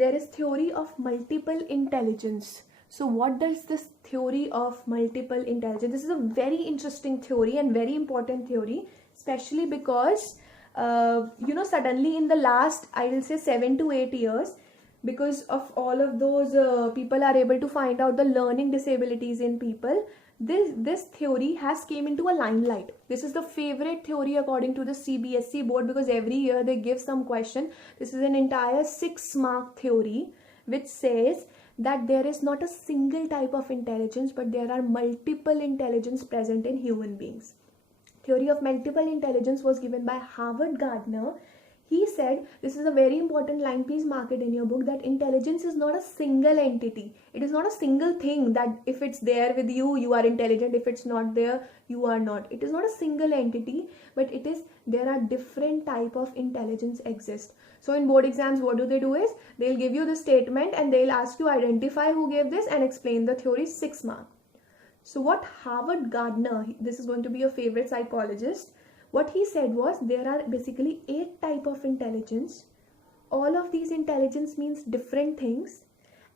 there is theory of multiple intelligence. So what does this theory of multiple intelligence? This is a very interesting theory and very important theory, especially because suddenly in the last, I will say 7 to 8 years, because of all of those people are able to find out the learning disabilities in people, this theory has came into a limelight. This is the favorite theory according to the CBSE board, because every year they give some question. This is an entire 6-mark theory which says that there is not a single type of intelligence, but there are multiple intelligence present in human beings. Theory of multiple intelligence was given by Howard Gardner. He said, this is a very important line, please mark it in your book, that intelligence is not a single entity. It is not a single thing that if it's there with you, you are intelligent. If it's not there, you are not. It is not a single entity, but it is, there are different type of intelligence exist. So in board exams, what do is, they'll give you the statement and they'll ask you identify who gave this and explain the theory, 6 mark. So what Howard Gardner, this is going to be your favorite psychologist, what he said was there are basically 8 type of intelligence. All of these intelligence means different things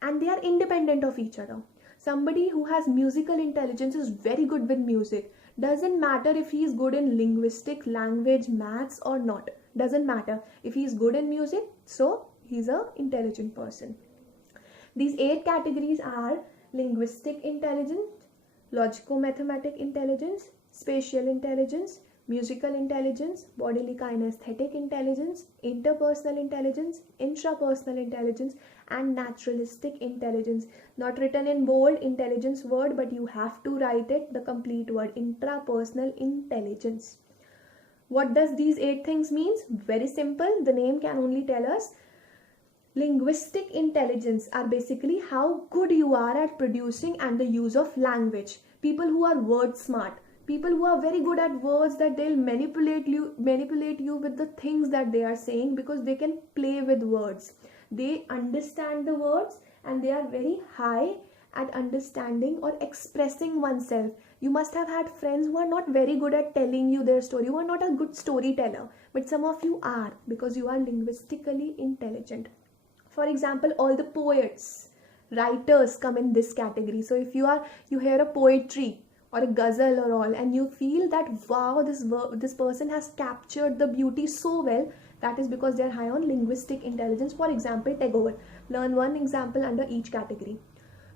and they are independent of each other. Somebody who has musical intelligence is very good with music. Doesn't matter if he is good in linguistic, language, maths or not. Doesn't matter. If he is good in music, so he's an intelligent person. These 8 categories are linguistic intelligence, logico-mathematic intelligence, spatial intelligence, musical intelligence, bodily-kinesthetic intelligence, interpersonal intelligence, intrapersonal intelligence, and naturalistic intelligence. Not written in bold intelligence word, but you have to write it, the complete word, intrapersonal intelligence. What does these 8 things mean? Very simple. The name can only tell us. Linguistic intelligence are basically how good you are at producing and the use of language. People who are word smart. People who are very good at words, that they'll manipulate you with the things that they are saying, because they can play with words. They understand the words and they are very high at understanding or expressing oneself. You must have had friends who are not very good at telling you their story, who are not a good storyteller, but some of you are, because you are linguistically intelligent. For example, all the poets, writers come in this category. So if you hear a poetry or a ghazal or all, and you feel that wow, this person has captured the beauty so well, that is because they are high on linguistic intelligence. For example, Tagore. Learn one example under each category.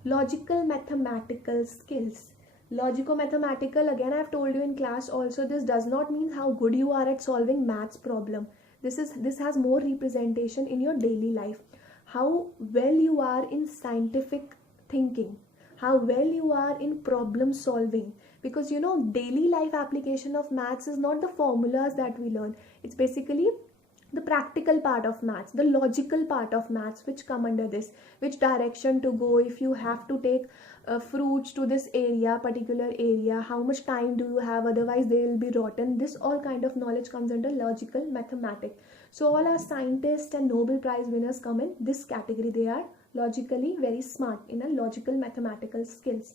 Logical mathematical skills. Logico-mathematical, again I have told you in class also, this does not mean how good you are at solving maths problem. This has more representation in your daily life. How well you are in scientific thinking, how well you are in problem solving, because daily life application of maths is not the formulas that we learn. It's basically the practical part of maths, the logical part of maths, which come under this, which direction to go, if you have to take fruits to this area, particular area, how much time do you have, otherwise they will be rotten. This all kind of knowledge comes under logical mathematics. So all our scientists and Nobel Prize winners come in this category. They are logically very smart in a logical mathematical skills.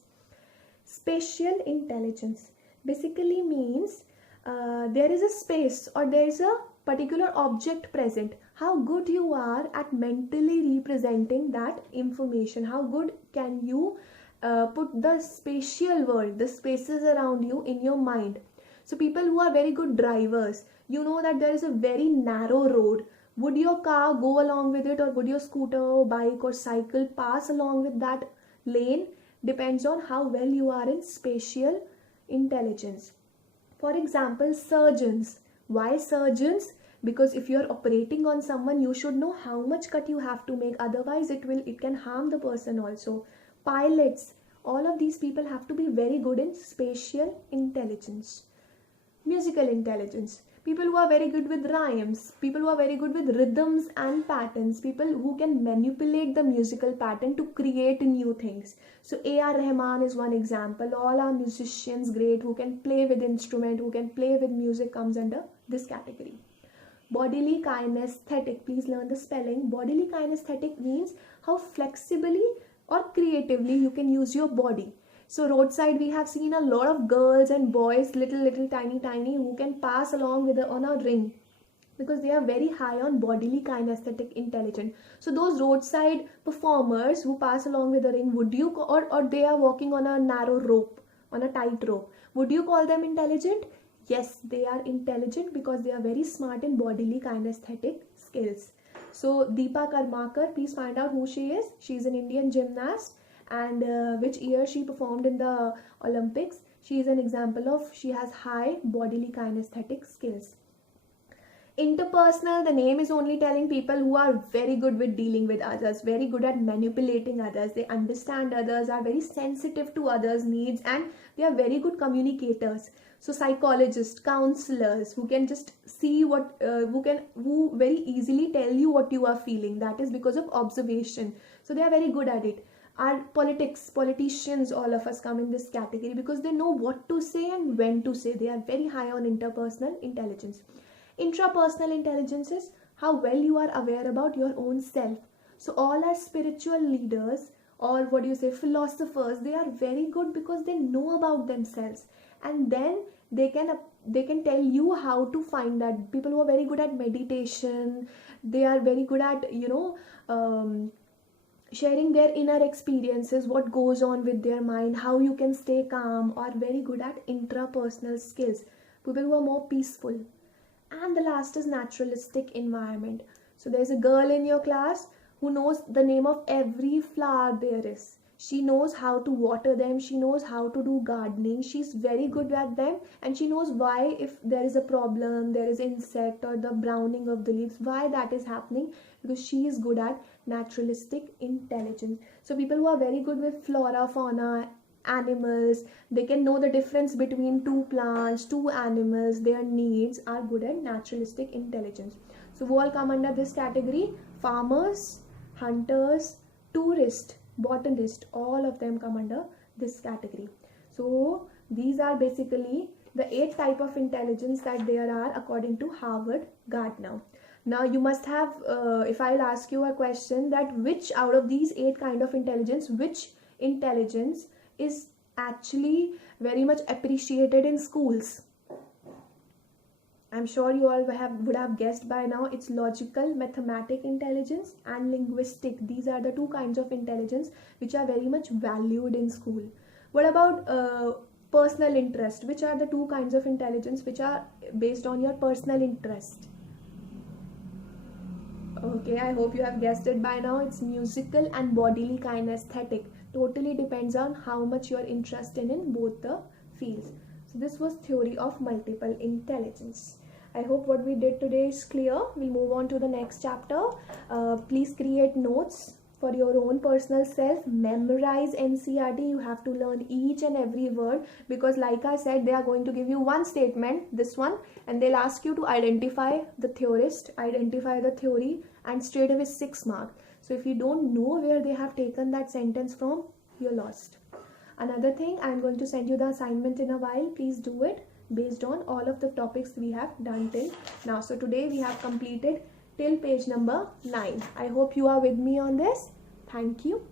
Spatial intelligence basically means there is a space or there is a particular object present. How good you are at mentally representing that information. How good can you put the spatial world, the spaces around you in your mind. So people who are very good drivers, you know that there is a very narrow road. Would your car go along with it, or would your scooter or bike or cycle pass along with that lane? Depends on how well you are in spatial intelligence. For example, surgeons. Why surgeons? Because if you are operating on someone, you should know how much cut you have to make, otherwise it can harm the person also. Pilots, all of these people have to be very good in spatial intelligence. Musical intelligence, people who are very good with rhymes, people who are very good with rhythms and patterns, people who can manipulate the musical pattern to create new things. So A.R. Rahman is one example. All our musicians great who can play with instrument, who can play with music, comes under this category. Bodily-Kinesthetic, please learn the spelling. Bodily-Kinesthetic means how flexibly or creatively you can use your body. So roadside we have seen a lot of girls and boys, little tiny who can pass along on a ring. because they are very high on bodily kinesthetic intelligence. So those roadside performers who pass along with a ring, would you, or they are walking on a narrow rope, on a tight rope, would you call them intelligent? Yes, they are intelligent because they are very smart in bodily kinesthetic skills. So Deepa Karmakar, please find out who she is. She is an Indian gymnast, and which year she performed in the Olympics. She is an example of, she has high bodily kinesthetic skills. Interpersonal, the name is only telling people who are very good with dealing with others, very good at manipulating others, they understand others, are very sensitive to others' needs, and they are very good communicators. So psychologists, counselors who can just see what, who very easily tell you what you are feeling, that is because of observation. So they are very good at it. Our politicians, all of us come in this category because they know what to say and when to say. They are very high on interpersonal intelligence. Intrapersonal intelligence is how well you are aware about your own self. So all our spiritual leaders, or what do you say, philosophers, they are very good because they know about themselves, and then they can tell you how to find that. People who are very good at meditation, they are very good at, sharing their inner experiences, what goes on with their mind, how you can stay calm, are very good at intrapersonal skills. People who are more peaceful. And the last is naturalistic environment. So there's a girl in your class who knows the name of every flower there is. She knows how to water them, she knows how to do gardening, she's very good at them, and she knows why, if there is a problem, there is insect or the browning of the leaves, why that is happening, because she is good at naturalistic intelligence. So people who are very good with flora, fauna, animals, they can know the difference between two plants, two animals, their needs, are good at naturalistic intelligence. So we all come under this category. Farmers, hunters, tourists, botanists, all of them come under this category. So these are basically the 8 type of intelligence that there are according to Harvard Gardner. Now you must have, if I'll ask you a question, that which out of these 8 kind of intelligence, which intelligence is actually very much appreciated in schools? I'm sure you all would have guessed by now. It's logical, mathematic intelligence and linguistic. These are the 2 kinds of intelligence which are very much valued in school. What about personal interest? Which are the 2 kinds of intelligence which are based on your personal interest? Okay, I hope you have guessed it by now. It's musical and bodily kinesthetic. Totally depends on how much you are interested in both the fields. So this was theory of multiple intelligence. I hope what we did today is clear. We'll move on to the next chapter. Please create notes for your own personal self. Memorize NCERT. You have to learn each and every word, because like I said, they are going to give you one statement, this one, and they'll ask you to identify the theorist, identify the theory, and straight away 6 marks. So if you don't know where they have taken that sentence from, you're lost. Another thing, I'm going to send you the assignment in a while. Please do it based on all of the topics we have done till now. So today we have completed till page number 9. I hope you are with me on this. Thank you.